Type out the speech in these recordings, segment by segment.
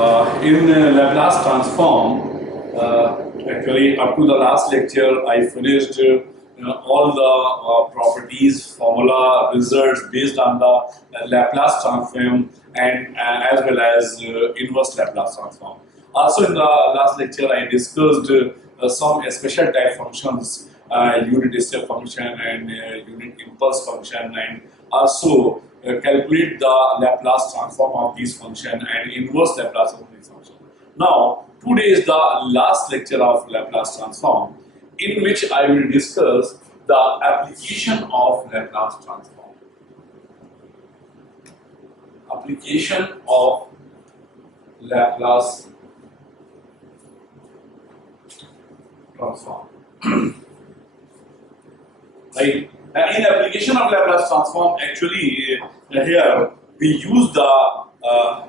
In Laplace transform, actually up to the last lecture, I finished all the properties, formula, results based on the Laplace transform and as well as inverse Laplace transform. Also in the last lecture, I discussed some special type functions, unit step function and unit impulse function, and also calculate the Laplace transform of these function and inverse Laplace of these function. Now, today is the last lecture of Laplace transform, in which I will discuss the application of Laplace transform. Application of Laplace transform. Right? And in application of Laplace transform, actually here we use the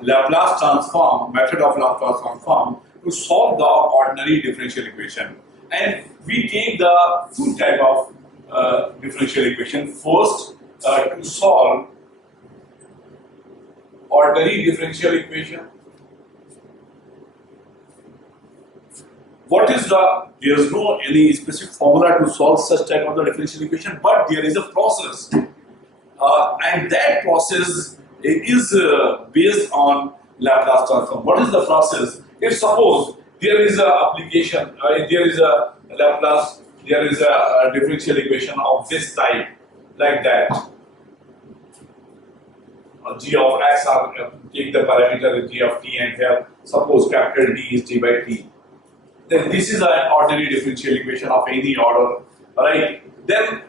Laplace transform, method of Laplace transform to solve the ordinary differential equation. And we take the two type of differential equation. First, to solve ordinary differential equation. What is there is no any specific formula to solve such type of the differential equation, but there is a process, and that process is based on Laplace transform. What is the process? If suppose there is a application, there is a Laplace, there is a differential equation of this type, like that. G of x, take the parameter g of t, and here suppose capital D is d by t. Then this is an ordinary differential equation of any order, right? Then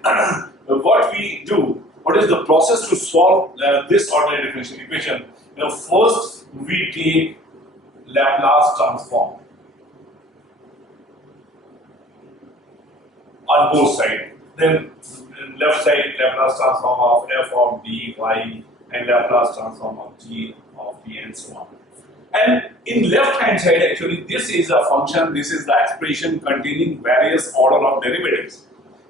what we do, what is the process to solve this ordinary differential equation? First we take Laplace transform on both sides. Then left side Laplace transform of f of d, y, and Laplace transform of g of t, and so on. And in left hand side, actually, this is a function, this is the expression containing various order of derivatives.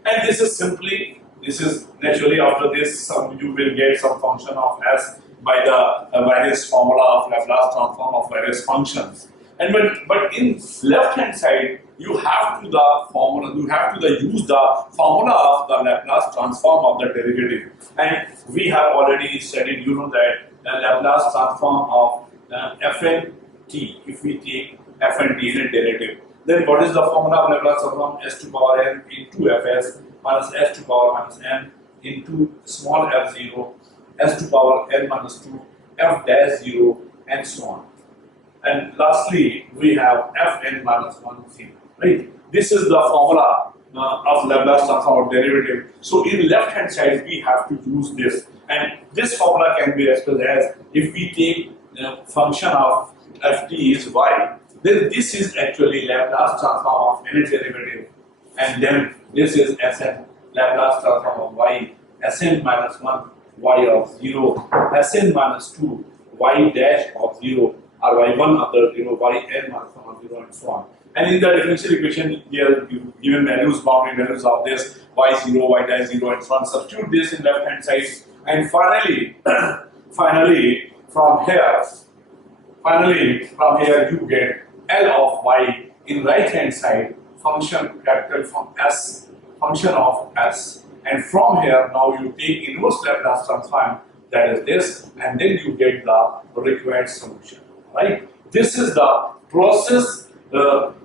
And this is simply, this is naturally after this, you will get some function of s by the various formula of Laplace transform of various functions. And but in left hand side, you have to the formula, you have to use the formula of the Laplace transform of the derivative. And we have already studied, you know, that the Laplace transform of fn t, if we take fn t in a derivative, then what is the formula of Laplace transform? S to power n into fs minus s to power minus n into small f0, s to power n minus 2, f dash 0, and so on. And lastly, we have fn minus 1 0, right? This is the formula of Laplace transform of derivative. So in left hand side, we have to use this, and this formula can be expressed as, if we take function of ft is y, then this is actually Laplace transform of any derivative, and then this is Sn, Laplace transform of y, Sn minus 1, y of 0, Sn minus 2, y dash of 0, or y1 of the 0, yn minus 1 of 0, and so on. And in the differential equation, here given values, boundary values of this, y0, y dash 0, and so on. Substitute this in left hand side, and finally, from here you get L of y in right hand side, function capital from s, function of s, and from here now you take inverse Laplace transform, that is this, and then you get the required solution, right? This is the process of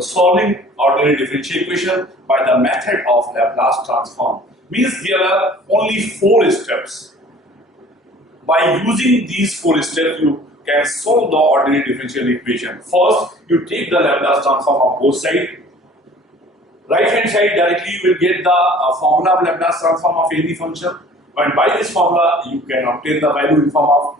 solving ordinary differential equation by the method of Laplace transform. Means there are only 4 steps. By using these 4 steps, you can solve the ordinary differential equation. First, you take the Laplace transform of both sides. Right hand side, directly you will get the formula of Laplace transform of any function. And by this formula, you can obtain the value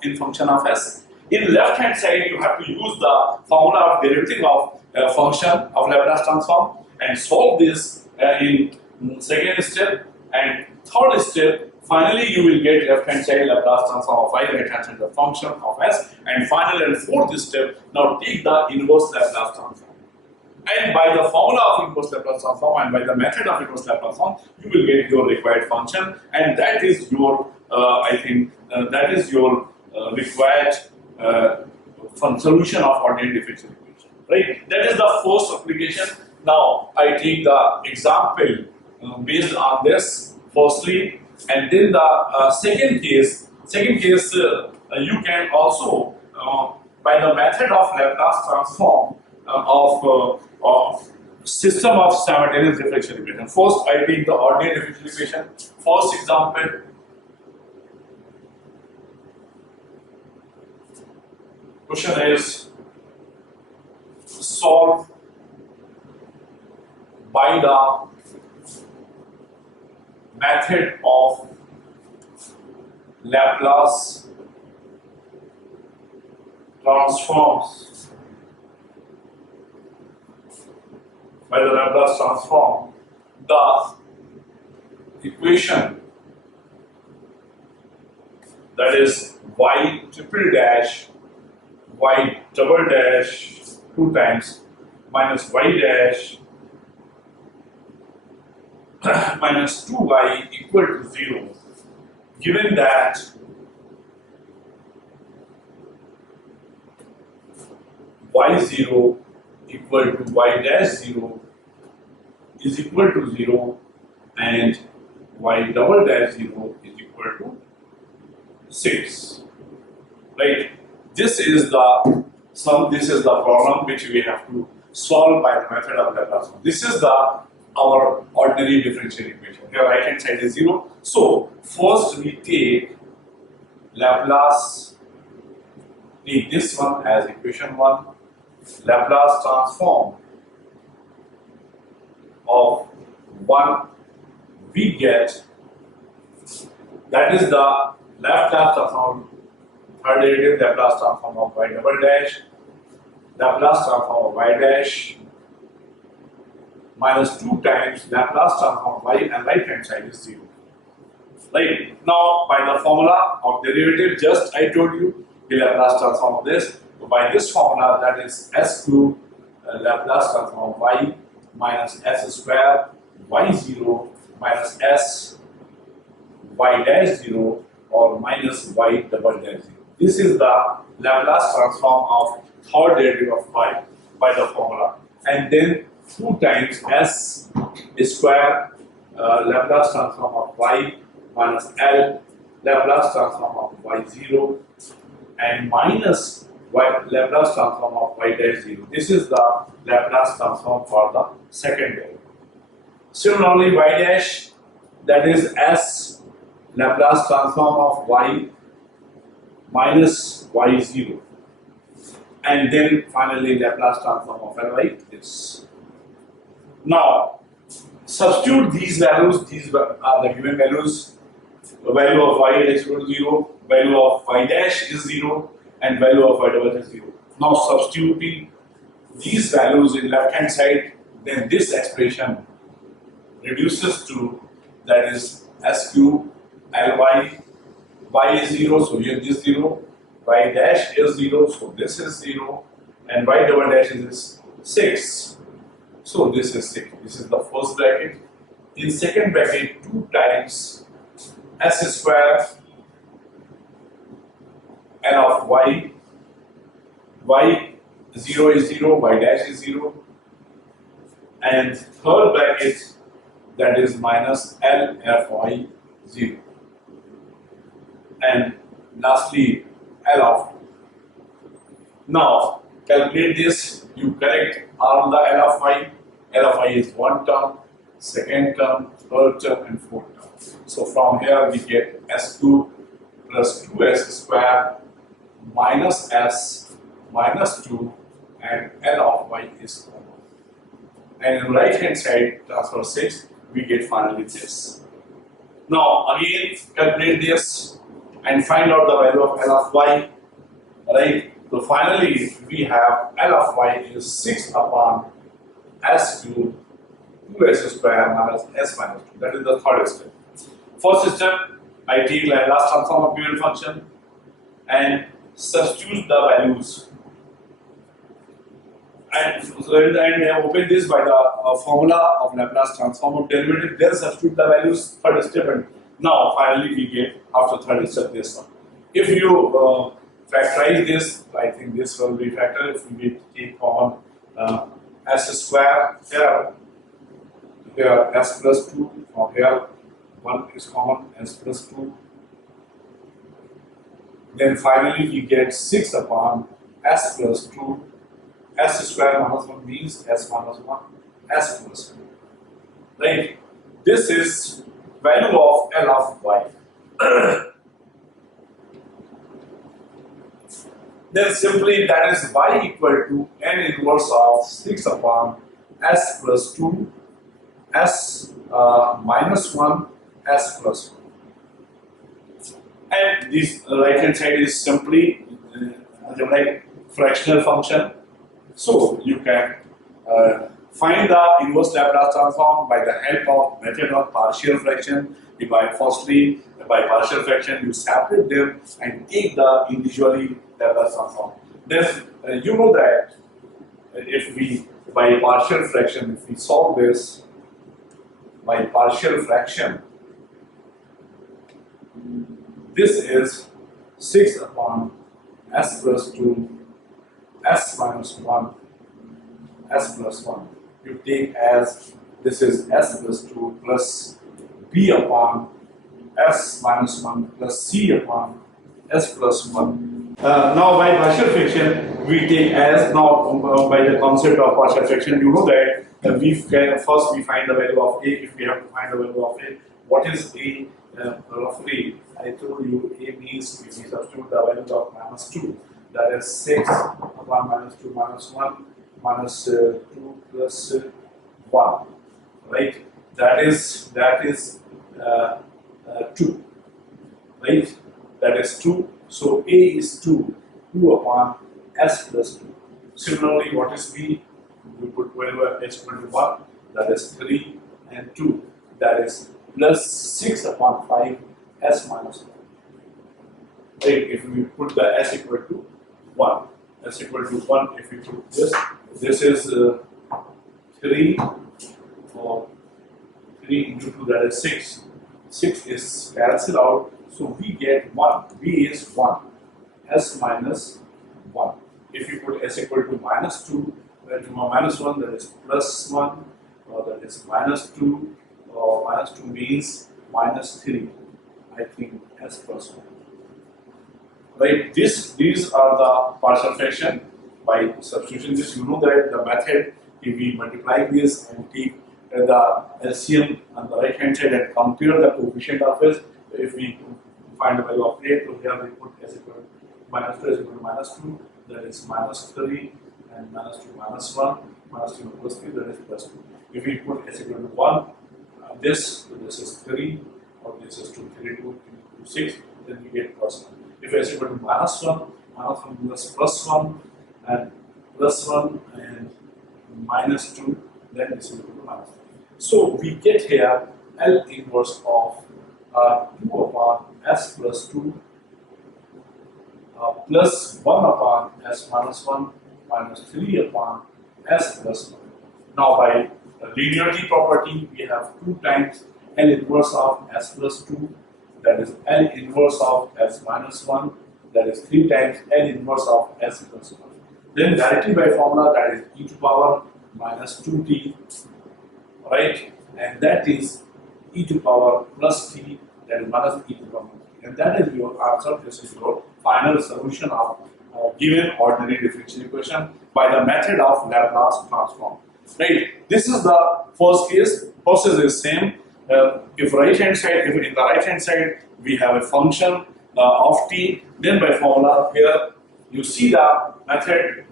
in function of s. In left hand side, you have to use the formula of derivative of function of Laplace transform and solve this in second step. And third step, finally you will get left hand side Laplace transform of y, right hand side the function of s, and final and fourth step, now take the inverse Laplace transform. And by the formula of inverse Laplace transform and by the method of inverse Laplace transform, you will get your required function, and that is your, that is your required from solution of ordinary differential equation, right? That is the first application. Now I take the example based on this firstly, and then the second case. You can also by the method of Laplace transform of system of simultaneous differential equation. First, I take the ordinary differential equation. First example. Question is solve by the method of Laplace transforms. By the Laplace transform, the equation that is y triple dash y double dash 2 times minus y dash minus 2y equal to 0, given that y0 equal to y dash 0 is equal to 0 and y double dash 0 is equal to 6. Right? This is the problem which we have to solve by the method of Laplace. This is our ordinary differential equation. Here right hand side is 0. So first we take Laplace, take this one as equation 1, Laplace transform of 1 we get, that is the Laplace transform, third derivative Laplace transform of y double dash, Laplace transform of y dash minus 2 times Laplace transform of y, and right hand side is 0. Right? Now by the formula of derivative, just I told you the Laplace transform of this. So by this formula, that is s cubed Laplace transform of y minus s square y0 minus s y dash 0 or minus y double dash 0. This is the Laplace transform of third derivative of y by the formula, and then 2 times s square Laplace transform of y minus L Laplace transform of y0 and minus y Laplace transform of y dash 0. This is the Laplace transform for the second derivative. Similarly, y dash, that is s Laplace transform of y minus y0, and then finally Laplace transform of Ly is. Now substitute these values. These are the given values. The value of y is equal to 0, value of y dash is 0, and value of y double is 0. Now substituting these values in left hand side, then this expression reduces to, that is s cube Ly, y is 0, so here this 0, y dash is 0, so this is 0, and y double dash is 6, so this is 6. This is the first bracket. In second bracket, 2 times s square L of y, y0 is 0, y dash is 0, and third bracket, that is minus L f y 0, and lastly L of 2. Now calculate this, you correct all the L of y. L of y is 1 term, second term, third term, and fourth term. So from here we get s cube plus 2s square minus s minus 2, and L of y is 1. And in right hand side transfer 6, we get finally this. Now again calculate this and find out the value of L of y. Right? So finally we have L of y is 6 upon s cube 2s square minus s minus 2. That is the third step. First step, I take Laplace transform of given function and substitute the values. And open this by the formula of Laplace transform of derivative. Then substitute the values, third step, and now finally we get after third step this one. If you factorize this, I think this will be factor if we take common s square here s plus 2, or here 1 is common, s plus 2. Then finally we get 6 upon s plus 2. S square minus 1 means s minus 1, s plus 2. Right? This is value of L of y. Then simply that is y equal to n inverse of 6 upon s plus 2, s minus 1, s plus 1. And this right hand side is simply algebraic fractional function. So you can find the inverse Laplace transform by the help of method of partial fraction. Firstly, by partial fraction you separate them and take the individually Laplace transform. Then you know that if we by partial fraction, if we solve this by partial fraction, this is 6 upon s plus 2, s minus 1, s plus 1. You take as this is s plus 2 plus b upon s minus 1 plus c upon s plus 1. Now by partial fraction we take as by the concept of partial fraction, you know that we can first we find the value of a. If we have to find the value of a, what is a? Roughly I told you a means if we substitute the value of minus 2, that is 6 upon minus 2 minus 1 minus 2 plus 1, right? That is 2, right? That is 2. So a is 2 upon s plus 2. Similarly, what is b? We put whenever h equal to 1, that is 3, and 2, that is plus 6 upon 5 s minus 1. Right? If we put the s equal to 1, s equal to 1, if we put this is 3 or 3 into 2, that is 6. 6 is cancelled out, so we get 1. b is 1, s minus 1. If you put s equal to minus 2, minus 1, that is plus 1, or that is minus 2, or minus 2 means minus 3. I think s plus 1. Right? These are the partial fraction. By substitution this, you know that the method, if we multiply this and take the LCM on the right hand side and compare the coefficient of it, if we find the value of a, so here we put s equal to minus 2 is equal to minus 2, that is minus 3, and minus 2 minus 1, minus 2 plus 3, that is plus 2. If we put s equal to 1, this is 3, or this is 2, 3, 2, 6, then we get plus 1. If s equal to minus 1 plus 1, and plus 1 and minus 2, then this is equal to minus 1. So we get here L inverse of 2 upon s plus 2 plus 1 upon s minus 1 minus 3 upon s plus 1. Now by linearity property, we have 2 times L inverse of s plus 2, that is L inverse of s minus 1, that is 3 times L inverse of s plus 1. Then directly by formula, that is e to power minus 2t, right? And that is e to power plus t, that is minus e to power t. And that is your answer. This is your final solution of given ordinary differential equation by the method of Laplace transform. Right? This is the first case. Process is same. If in the right hand side we have a function of t, then by formula here you see the method.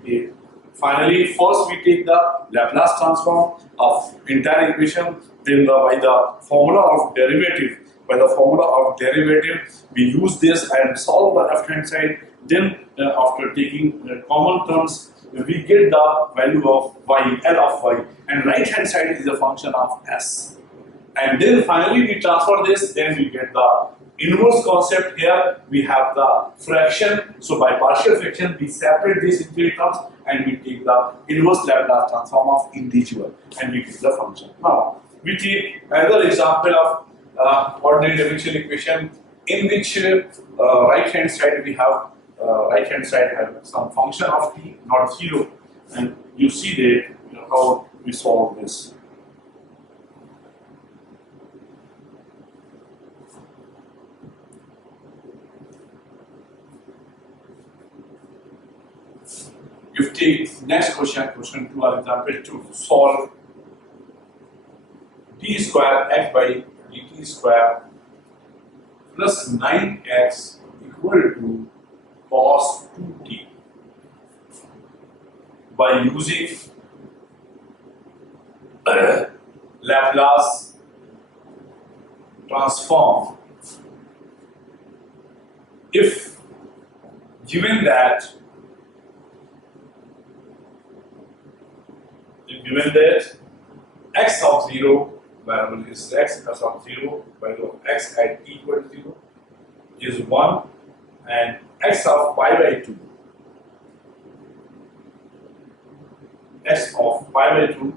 Finally, first we take the Laplace transform of entire equation. Then by the formula of derivative, we use this and solve the left hand side. Then after taking common terms, we get the value of y, L of y, and right hand side is a function of s. And then finally we transfer this, then we get the inverse concept. Here we have the fraction, so by partial fraction we separate this into 3 terms and we take the inverse Laplace transform of individual and we get the function. Now we take another example of ordinary differential equation in which right hand side we have right hand side has some function of t, not 0, and you see that how we solve this. You take next question 2, or example 2, solve d square x by dt square plus 9x equal to cos 2t by using Laplace transform. If given that x of 0 variable is x of 0, value of x at t equal to 0 is 1, and x of pi by 2,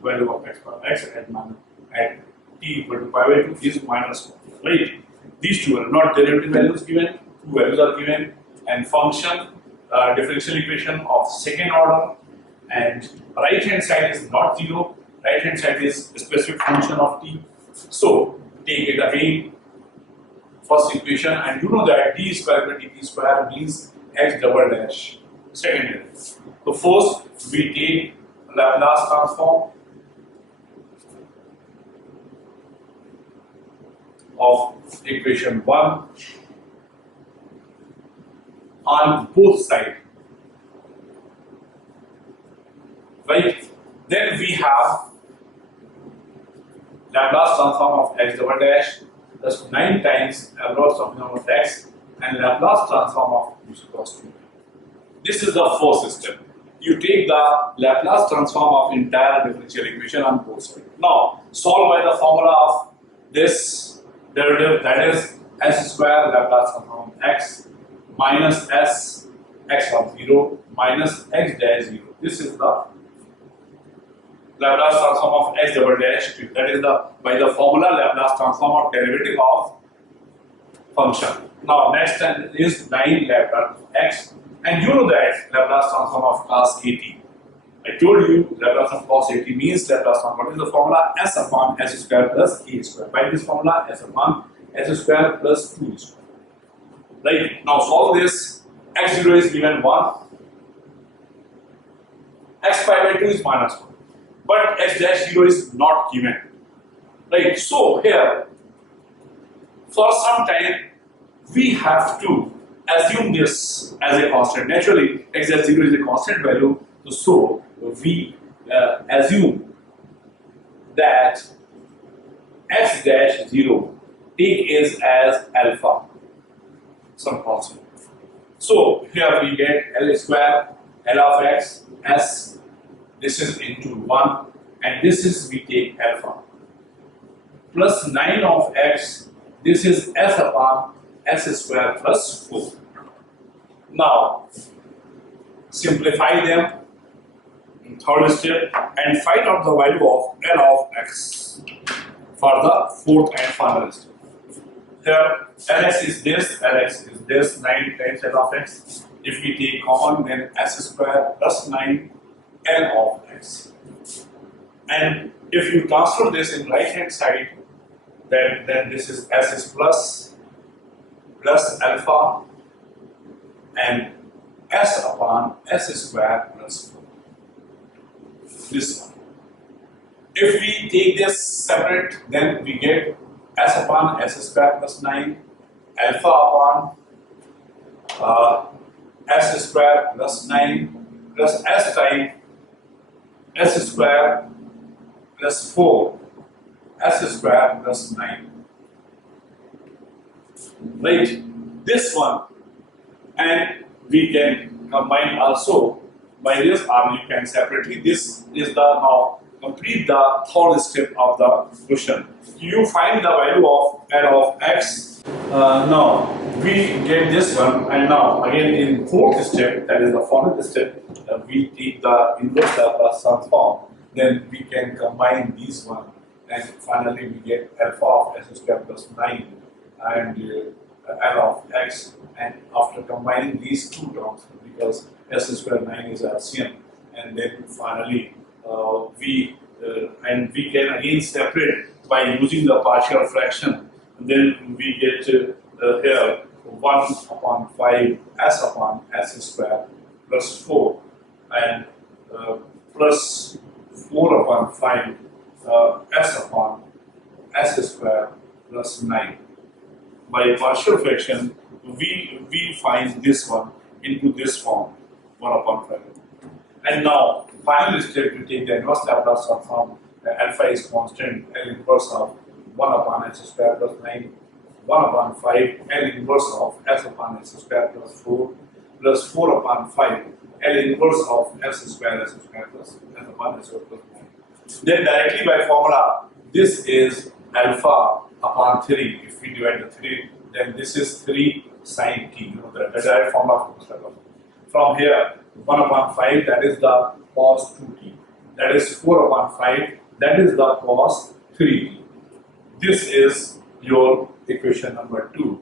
value of x at t equal to pi by 2 is minus 1. Right? These two are not derivative values given, two values are given, and function differential equation of second order, and right hand side is not 0, right hand side is a specific function of t. So take it again, first equation, and you know that d square by dt square means x double dash, second derivative. So first we take Laplace transform of equation 1 on both sides. Right? Then we have Laplace transform of x double dash plus 9 times Laplace transform of x and Laplace transform of x cos 2. This is the first step. You take the Laplace transform of entire differential equation on both sides. Now solve by the formula of this derivative, that is s square Laplace transform of x minus s x of 0 minus x dash 0. This is the Laplace transform of x double dash, that is the by the formula Laplace transform of derivative of function. Now next is 9 Laplace x, and you know that Laplace transform of cos at. I told you Laplace of cos at means Laplace transform. What is the formula? S upon s square plus a square. By this formula, s upon s square plus 2 square. Right? Now solve this. X0 is given 1, x pi by 2 is minus 1. But x dash 0 is not given. Right? So here, for some time, we have to assume this as a constant. Naturally, x dash 0 is a constant value, so we assume that x dash 0 take is as alpha, some constant. So here we get L square, L of x, s, this is into 1, and this is we take alpha, plus 9 of x, this is s upon s square plus 4. Now, simplify them in third step and find out the value of L of x for the fourth and final step. Here, Lx is this, 9 times L of x. If we take common, then s square plus 9 L of x. And if you transfer this in right hand side, then this is s is plus alpha and s upon s square plus 4. This one. If we take this separate, then we get s upon s square plus 9 alpha upon s square plus 9 plus s times s square plus 4 s square plus 9. Right? This one, and we can combine also by this, or you can separately. This is the now complete the third step of the question. You find the value of L of x. Now we get this one, and now again in fourth step, that is the fourth step, we take the inverse Laplace transform. Then we can combine these one, and finally we get alpha of s square plus 9 and L of x and after combining these two terms, because s square 9 is LCM, and then finally we can again separate by using the partial fraction. And then we get here 1 upon 5 s upon s square plus 4 and plus 4 upon 5 s upon s square plus 9. By partial fraction, we find this one into this form, 1 upon 5. And now, final step to take the inverse Laplace transform, alpha is constant, L inverse of 1 upon s square plus 9, 1 upon 5, L inverse of s upon s square plus 4, plus 4 upon 5, L inverse of s square plus s upon s square plus 9. Then directly by formula, this is alpha upon 3. If we divide the 3, then this is 3 sine t. You know the direct formula from here, 1 upon 5, that is the cos 2t. That is 4 upon 5, that is the cos 3t. This is your equation number 2.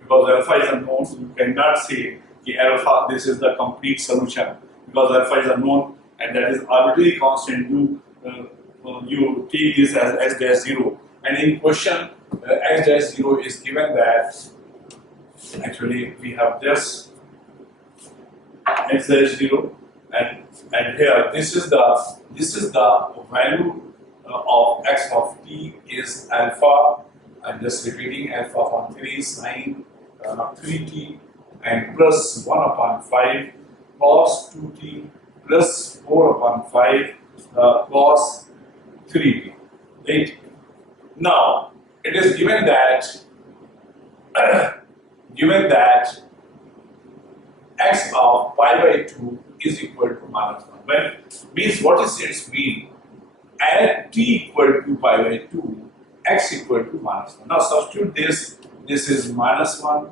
Because alpha is unknown, you cannot say the alpha, this is the complete solution. Because alpha is unknown and that is arbitrary constant, you take this as x dash 0. And in question, x dash 0 is given that actually we have this x dash 0 and here this is the value of x of t is alpha. I'm just repeating, alpha upon 3 sine 3t and plus 1 upon 5 cos 2t plus 4 upon 5 cos 3t. Right? Now it is given that x of pi by 2 is equal to minus 1. Well, means what is its mean? At t equal to pi by 2, x equal to minus 1. Now substitute this. This is minus 1.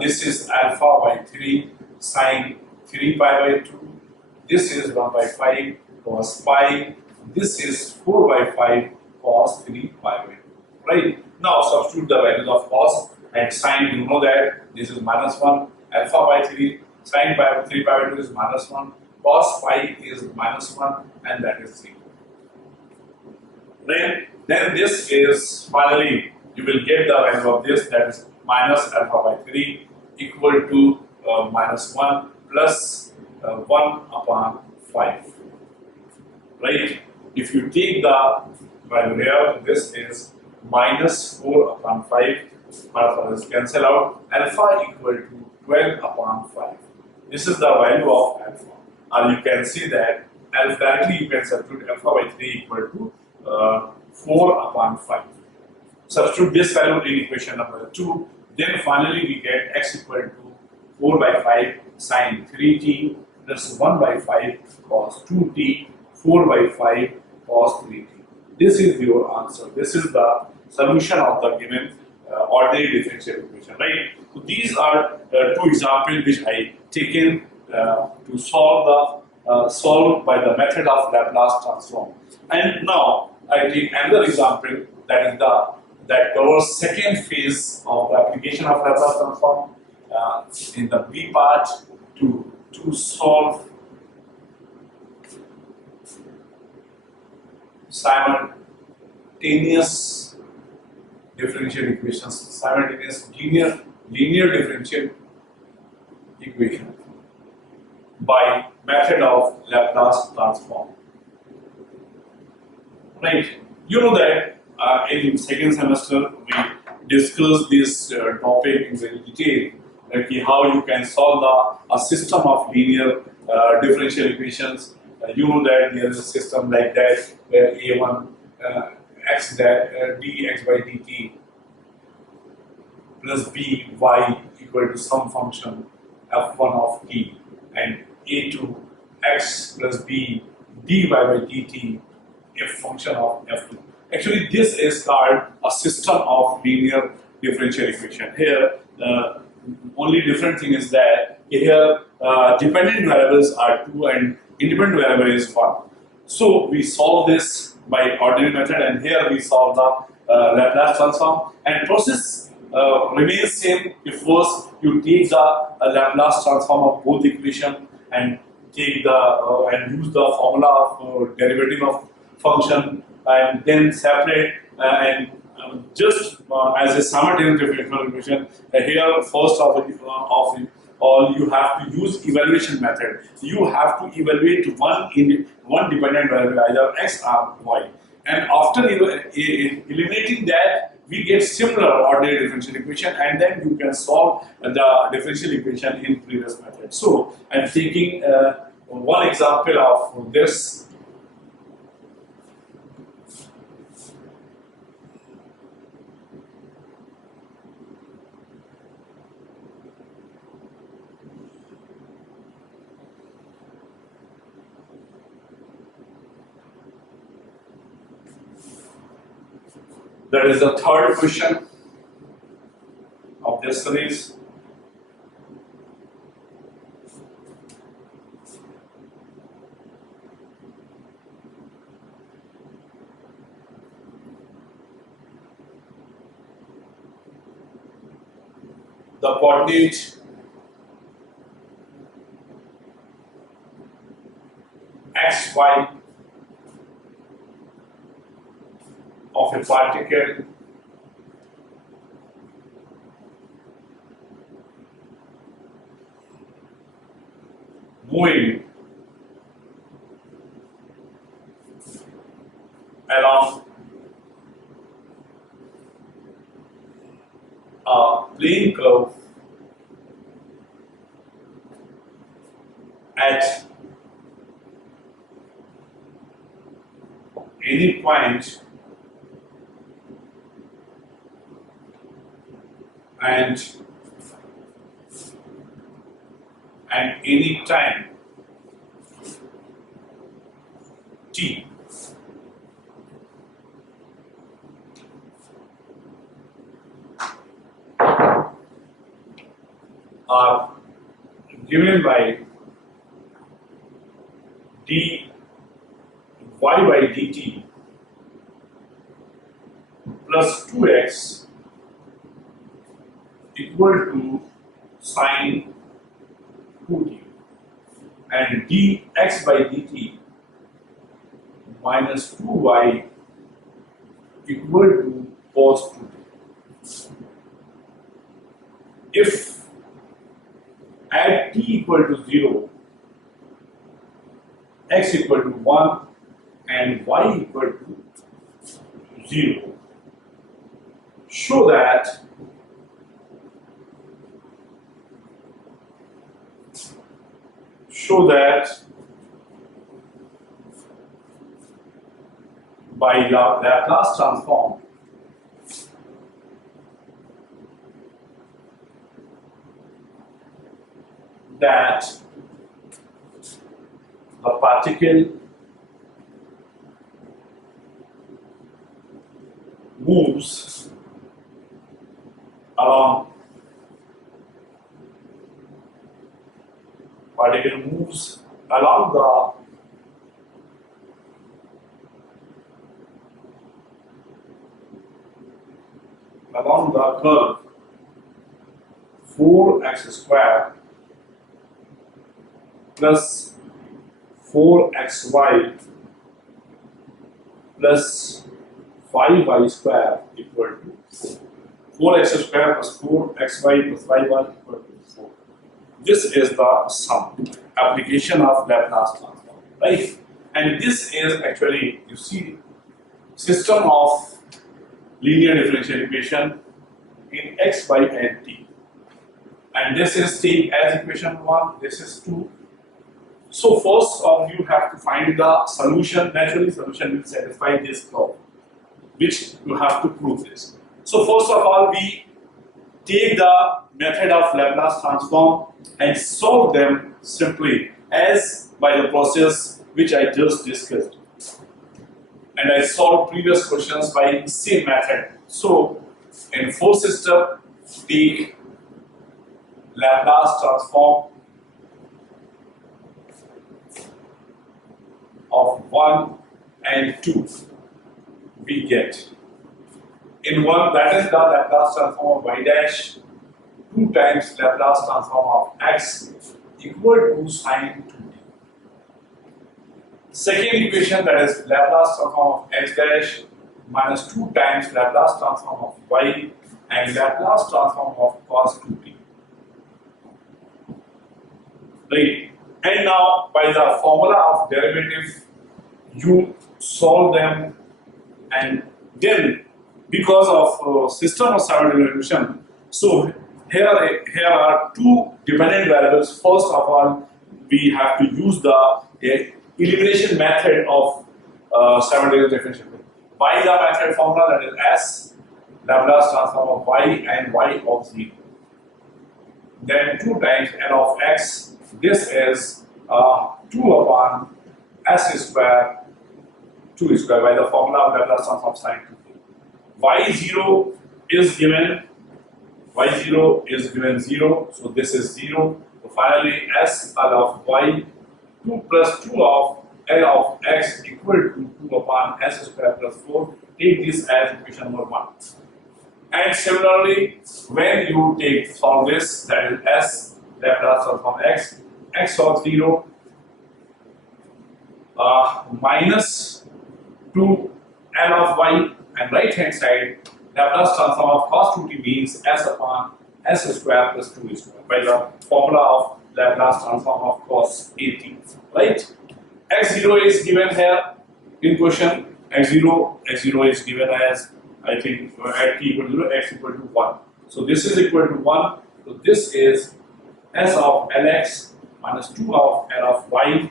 This is alpha by 3 sine 3 pi by 2. This is 1 by 5 cos pi. This is 4 by 5 cos 3 pi by 2. Right? Now substitute the values of cos and sine. You know that this is minus 1. Alpha by 3 sine pi 3 pi by 2 is minus 1. Cos pi is minus 1 and that is 0. Then this is finally you will get the value of this, that is minus alpha by 3 equal to minus 1 plus 1 upon 5. Right? If you take the value here, this is minus 4 upon 5, alpha is cancelled out, alpha equal to 12 upon 5. This is the value of alpha. And you can see that alpha directly you can substitute alpha by 3 equal to 4 upon 5. Substitute this value in equation number 2. Then finally we get x equal to 4 by 5 sine 3t plus 1 by 5 cos 2t, 4 by 5 cos 3t. This is your answer. This is the solution of the given ordinary differential equation, right? So these are two examples which I taken to solve by the method of Laplace transform. And now I take another example that covers second phase of the application of Laplace transform in the B part to solve simultaneous differential equations, simultaneous linear differential equation by method of Laplace transform. Right? You know that in second semester we discussed this topic in very detail, how you can solve a system of linear differential equations. You know that there is a system like that where a1 x dx by dt plus by equal to some function f1 of t and a2 x plus b dy by dt f function of f2. Actually, this is called a system of linear differential equation. Here, only different thing is that here dependent variables are 2 and independent variable is 1. So we solve this by ordinary method, and here we solve the Laplace transform. And process remains same if first you take the Laplace transform of both equation and take the and use the formula of derivative of function and then separate and just as a simultaneous differential equation. Here first of all you have to use evaluation method. You have to evaluate one dependent variable either x or y, and after eliminating that we get similar ordinary differential equation, and then you can solve the differential equation in previous method. So I'm taking one example of this. That is the third question of this series. The coordinate x, y of a particle moving along a plane curve at any point and any time t. Are given by dy by dt plus 2x equal to sine 2t, and dx by dt minus 2y equal to cos 2t. If at t equal to 0, x equal to 1 and y equal to 0, show that by Laplace transform that the particle moves along the curve 4x square plus 4xy plus 5y square equal to 4x square plus 4xy plus 5y equal to 4. This is the sum application of Laplace transform, right? And this is actually, you see, system of linear differential equation in x, y, and t. And this is take as equation 1, this is 2. So first of you have to find the solution. Naturally, solution will satisfy this curve, which you have to prove this. So first of all, we take the method of Laplace transform and solve them simply as by the process which I just discussed. And I solved previous questions by same method. So in fourth step, take Laplace transform of 1 and 2. We get in one, that is the Laplace transform of y dash 2 times Laplace transform of x equal to sine 2t. Second equation, that is Laplace transform of x dash minus 2 times Laplace transform of y and Laplace transform of cos 2t. Right. And now by the formula of derivative, you solve them, and then because of system of simultaneous division, so here are two dependent variables. First of all, we have to use the elimination method of simultaneous differential. By the method formula, that is S Laplace transform of y and y of 0. Then 2 times L of x. This is 2 upon s square 2 square by the formula of Laplace transform of sine 2t. y0 is given. Y0 is given 0, so this is 0. So finally, S L of y 2 plus 2 of L of x equal to 2 upon s square plus 4. Take this as equation number 1. And similarly, when you solve this, that is S Laplace transform x, x of 0 minus 2 L of y, and right hand side Laplace transform of cos 2t means s upon s square plus 2 square by the formula of Laplace transform of cos 18. Right? X0 is given here in question. X0 is given as, I think, at t equal to 0, x equal to 1. So this is equal to 1. So this is s of Lx minus 2 of L of y.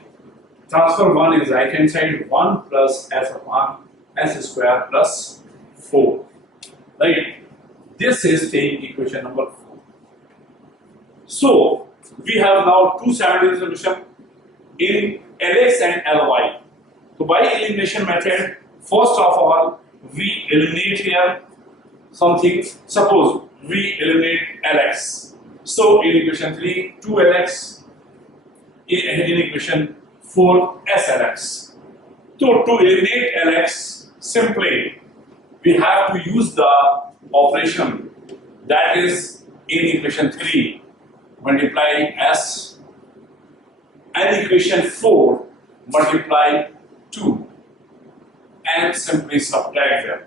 Transfer 1 is right hand side, 1 plus s upon s square plus 4. Right? This is the equation number 4. So we have now two simultaneous solutions in Lx and Ly. So by elimination method, first of all, we eliminate here something. Suppose we eliminate Lx. So in equation 3, 2Lx, in equation 4, SLx. So to eliminate Lx, simply we have to use the operation that is in equation 3, multiply s, and equation 4, multiply 2, and simply subtract them.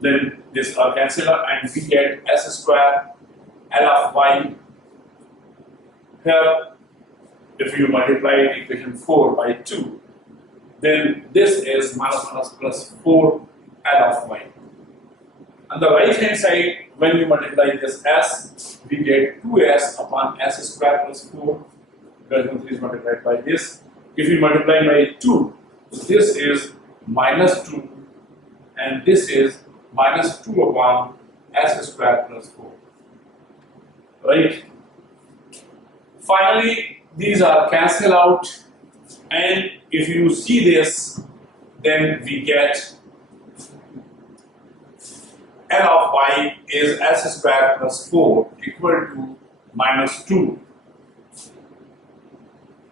Then this are cancelled and we get s square L of y. Here, if you multiply equation 4 by 2, then this is minus plus 4 L of y. On the right hand side, when you multiply this s, we get 2s upon s square plus 4, because 3 is multiplied by this. If you multiply by 2, this is minus 2, and this is minus 2 upon s square plus 4. Right? Finally, these are cancelled out, and if you see this, then we get L of y is s square plus 4 equal to minus 2.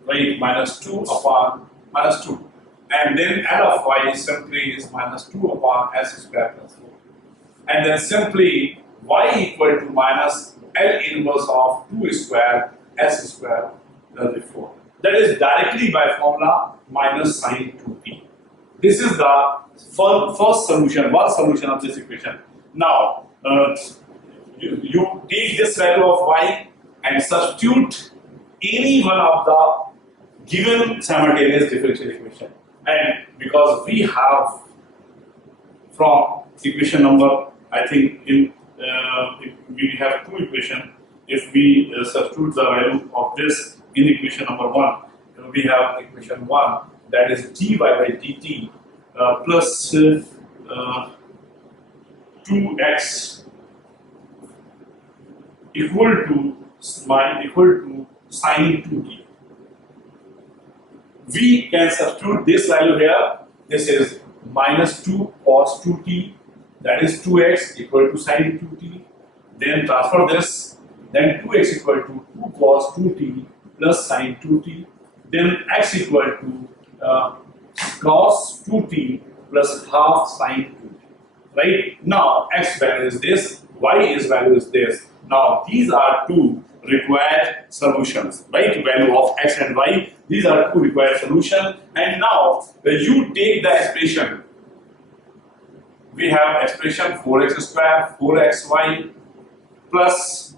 Right? Minus 2 upon minus 2. And then L of y simply is minus 2 upon s square plus 4. And then simply y equal to minus L inverse of 2 square s square plus 4. That is directly by formula minus sine 2t. This is the first solution, one solution of this equation. Now, you take this value of y and substitute any one of the given simultaneous differential equation. And because we have from equation number, I think in we have two equations. If we substitute the value of this in equation number 1, we have equation 1, that is dy by dt plus 2x equal to sine 2t. We can substitute this value here. This is minus 2 cos 2t, that is 2x equal to sine 2t. Then transfer this, then 2x equal to 2 cos 2t plus sine 2t. Then x equal to cos 2t plus half sine 2t. right? Now x value is this, y is value is this. Now these are two required solutions, right? Value of x and y. These are two required solutions. And now you take the expression. We have expression 4x square, 4xy plus,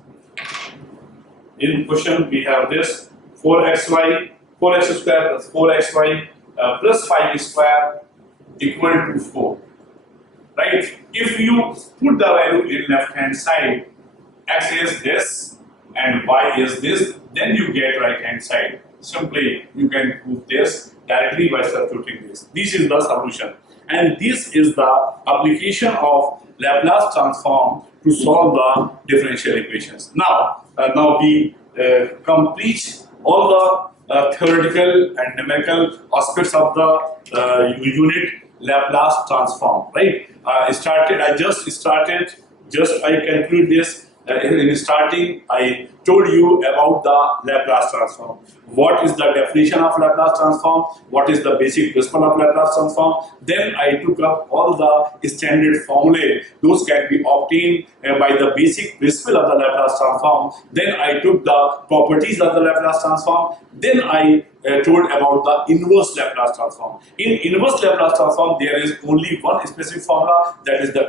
in question we have this 4xy, 4x square plus 4xy plus 5 square equal to 4. Right? If you put the value in left hand side, x is this and y is this, then you get right hand side. Simply you can prove this directly by substituting this. This is the solution. And this is the application of Laplace transform to solve the differential equations. Now we complete all the theoretical and numerical aspects of the unit Laplace transform. Right? I conclude this. In starting, I told you about the Laplace transform. What is the definition of Laplace transform? What is the basic principle of Laplace transform? Then I took up all the standard formulae. Those can be obtained by the basic principle of the Laplace transform. Then I took the properties of the Laplace transform. Then I told about the inverse Laplace transform. In inverse Laplace transform, there is only one specific formula, that is the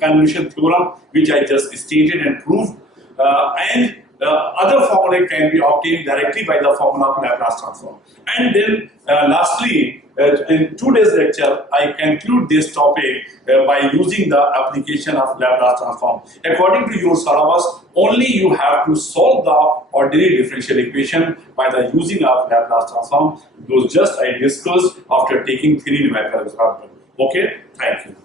convolution theorem, which I just stated and proved. Other formulae can be obtained directly by the formula of Laplace transform. And then lastly, in today's lecture, I conclude this topic by using the application of Laplace transform. According to your syllabus, only you have to solve the ordinary differential equation by the using of Laplace transform. Those just I discussed after taking 3 numerical examples. Okay, thank you.